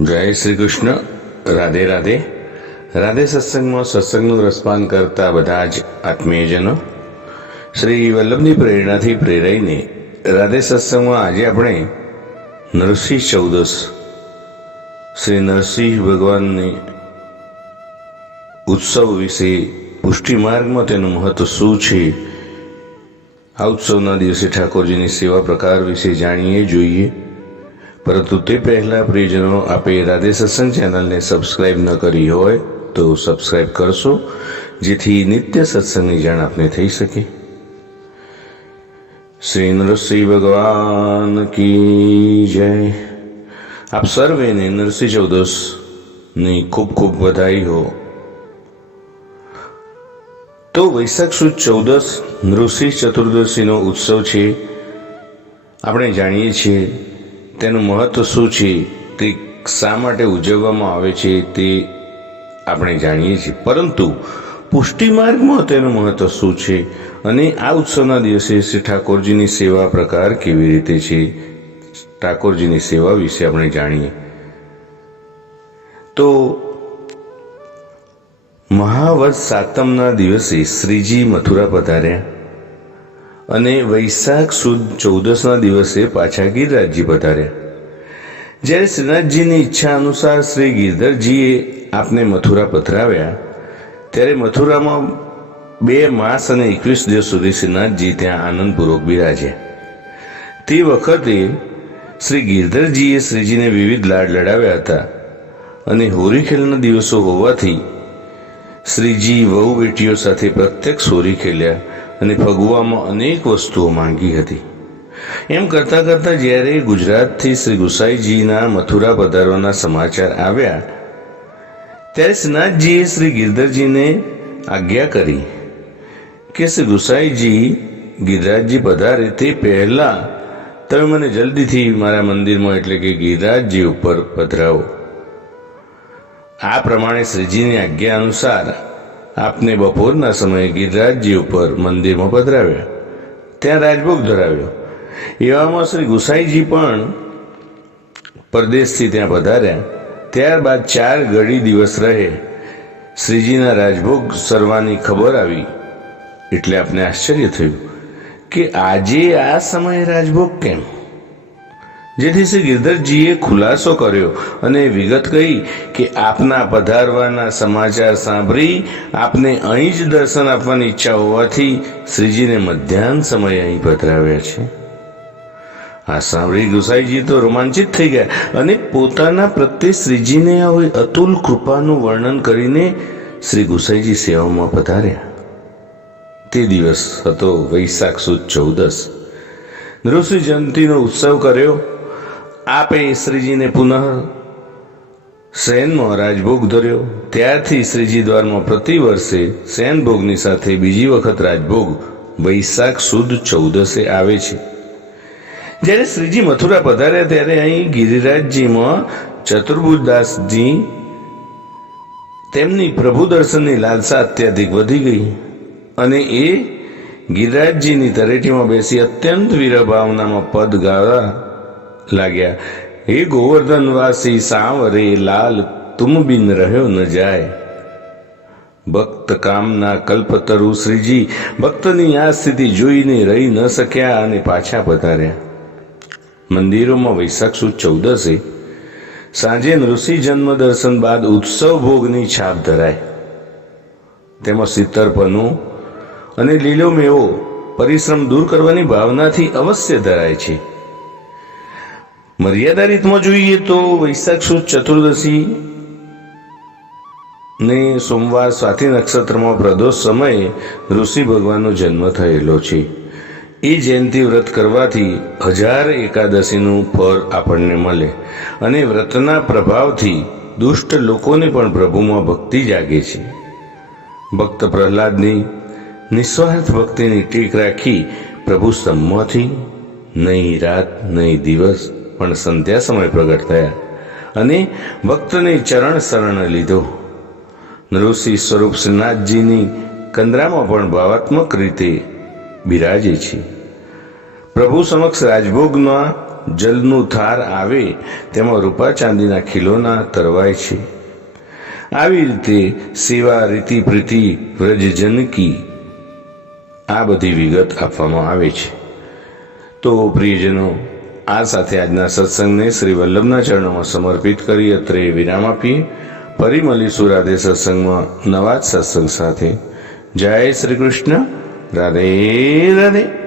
જય શ્રી કૃષ્ણ. રાધે રાધે. રાધે સત્સંગમાં સત્સંગનું રસપાન કરતા બધા જ આત્મીયજનો, શ્રી વલ્લભની પ્રેરણાથી પ્રેરાઈને રાધે સત્સંગમાં આજે આપણે નરસિંહ ચૌદસ, શ્રી નરસિંહ ભગવાનની ઉત્સવ વિશે પુષ્ટિ માર્ગમાં તેનું મહત્વ શું છે, આ ઉત્સવના દિવસે ઠાકોરજીની સેવા પ્રકાર વિશે જાણીએ, જોઈએ. પરંતુ તે પહેલાં પ્રિયજનો, આપે રાધે સત્સંગ ચેનલને સબસ્ક્રાઇબ ન કરી હોય તો સબસ્ક્રાઇબ કરશો, જેથી નિત્ય સત્સંગની જાણ આપને થઈ શકે. શ્રી નરસિંહ ભગવાન કી જય. આપ સર્વેને નરસિંહ ચૌદસની ખૂબ ખૂબ વધાઈ હો. તો વૈશાખ સુદ ચૌદસ નૃસિંહ ચતુર્દશીનો ઉત્સવ છે. આપણે જાણીએ છીએ તેનું મહત્વ શું છે? તે શા માટે ઉજવવામાં આવે છે તે આપણે જાણીએ છીએ. પરંતુ પુષ્ટિ માર્ગમાં તેનું મહત્વ શું છે? અને આ ઉત્સવના દિવસે શ્રી ઠાકોરજીની સેવા પ્રકાર કેવી રીતે છે? ઠાકોરજીની સેવા વિશે આપણે જાણીએ. તો મહાવત સાતમના દિવસે શ્રીજી મથુરા પધાર્યા. અને વૈશાખ સુદ ચૌદસના દિવસે પાછા ગિરરાજજી પધાર્યા. જ્યારે શ્રીનાથજીની ઈચ્છા અનુસાર શ્રી ગિરધરજીએ આપને મથુરા પધરાવ્યા, ત્યારે મથુરામાં બે માસ અને એકવીસ દિવસ સુધી શ્રીનાથજી ત્યાં આનંદપૂર્વક બિરાજ્યા. તે વખતે શ્રી ગિરધરજીએ શ્રીજીને વિવિધ લાડ લડાવ્યા હતા અને હોરીખેલના દિવસો હોવાથી શ્રીજી વહુ બેટીઓ સાથે પ્રત્યક્ષ હોરી ખેલ્યા અને ફગવામાં અનેક વસ્તુઓ માંગી હતી. એમ કરતાં કરતાં જ્યારે ગુજરાતથી શ્રી ગુસાઈજીના મથુરા પધારવાના સમાચાર આવ્યા, ત્યારે શ્રીનાથજીએ શ્રી ગિરધરજીને આજ્ઞા કરી કે શ્રી ગુસાઈજી ગિરિરાજજી પધારે તે પહેલાં તમે મને જલ્દીથી મારા મંદિરમાં એટલે કે ગિરિરાજજી ઉપર પધરાવો. આ પ્રમાણે શ્રીજીની આજ્ઞા અનુસાર આપને બપોરના સમયે ગિરિરાજજી ઉપર મંદિરમાં પધરાવ્યા. ત્યાં રાજભોગ ધરાવ્યો. એવામાં શ્રી ગુસાઈજી પણ પરદેશથી ત્યાં પધાર્યા. ત્યારબાદ ચાર ઘડી દિવસ રહે શ્રીજીના રાજભોગ સરવાની ખબર આવી. એટલે આપને આશ્ચર્ય થયું કે આજે આ સમયે રાજભોગ કેમ? જેથી શ્રી ગિરધરજીએ ખુલાસો કર્યો અને વિગત કહી કે આપના પધારવાના સમાચાર સાંભળી આપને અહીં જ દર્શન આપવાની ઈચ્છા હોવાથી શ્રીજીને મધ્યાહન સમયે અહીં પધરાવ્યા છે. આ સાંભળી ગુસાઈજી તો રોમાંચિત થઈ ગયા અને પોતાના પ્રત્યે શ્રીજીને આવી અતુલ કૃપાનું વર્ણન કરીને શ્રી ગુસાઈજી સેવામાં પધાર્યા. તે દિવસ હતો વૈશાખ સુદ ચૌદસ. નૃસિંહ જયંતિનો ઉત્સવ કર્યો. આપે શ્રીજીને પુનઃ શયનમાં રાજભોગ ધર્યો. ત્યારથી શ્રીજી દ્વારમાં પ્રતિ વર્ષે શયનભોગની સાથે બીજી વખત રાજભોગ વૈશાખ સુદ ચૌદસે આવે છે. જ્યારે શ્રીજી મથુરા પધાર્યા ત્યારે અહીં ગિરિરાજજીમાં ચતુર્ભુજદાસજી તેમની પ્રભુ દર્શનની લાલસા અત્યધિક વધી ગઈ અને એ ગિરિરાજજીની તરેટીમાં બેસી અત્યંત વીરભાવનામાં પદ ગાવા લાગ્યા, હે ગોવર્ધનવાસી સાંવરે, લાલ તુમ બિન રહ્યો ન જાય. ભક્ત કામના કલ્પતરુ શ્રીજી, ભક્તની આ સ્થિતિ જોઈને રહી ન શક્યા અને પાછા પધાર્યા. મંદિરોમાં વૈશાખ સુદ ચૌદસે, સાંજે નૃષિ જન્મ દર્શન બાદ ઉત્સવ ભોગની છાપ ધરાય. તેમાં સિત્તરપનું અને લીલો મેવો પરિશ્રમ દૂર કરવાની ભાવનાથી અવશ્ય ધરાય છે. મર્યાદા રીતમાં જોઈએ તો વૈશાખ સુદ ચતુર્દશી ને સોમવાર સ્વાતિ નક્ષત્રમાં પ્રદોષ સમયે ઋષિ ભગવાનનો જન્મ થયેલો છે. એ જયંતિ વ્રત કરવાથી હજાર એકાદશીનું ફળ આપણને મળે અને વ્રતના પ્રભાવથી દુષ્ટ લોકોને પણ પ્રભુમાં ભક્તિ જાગે છે. ભક્ત પ્રહલાદની નિસ્વાર્થ ભક્તિની ટીક રાખી પ્રભુ સ્તંભમાંથી નહીં રાત, નહીં દિવસ પણ સંધ્યા સમય પ્રગટ થયા અને ભક્તને ચરણ શરણ લીધો. નૃસિંહ સ્વરૂપ શ્રીનાથજીની કંદરામાં પણ ભાવાત્મક રીતે બિરાજે છે. પ્રભુ સમક્ષ રાજભોગના જલનું થાર આવે તેમાં રૂપા ચાંદીના ખીલોના તરવાય છે. આવી રીતે સેવા, રીતિ, પ્રીતિ વ્રજજનકી આ બધી વિગત આપવામાં આવે છે. તો પ્રિયજનો આ સાથે આજના સત્સંગને શ્રી વલ્લભના ચરણોમાં સમર્પિત કરી અત્રે વિરામ આપીએ ફરી મળીશું રાધે સત્સંગમાં નવા જ સત્સંગ સાથે. જય શ્રી કૃષ્ણ. રાધે રાધે.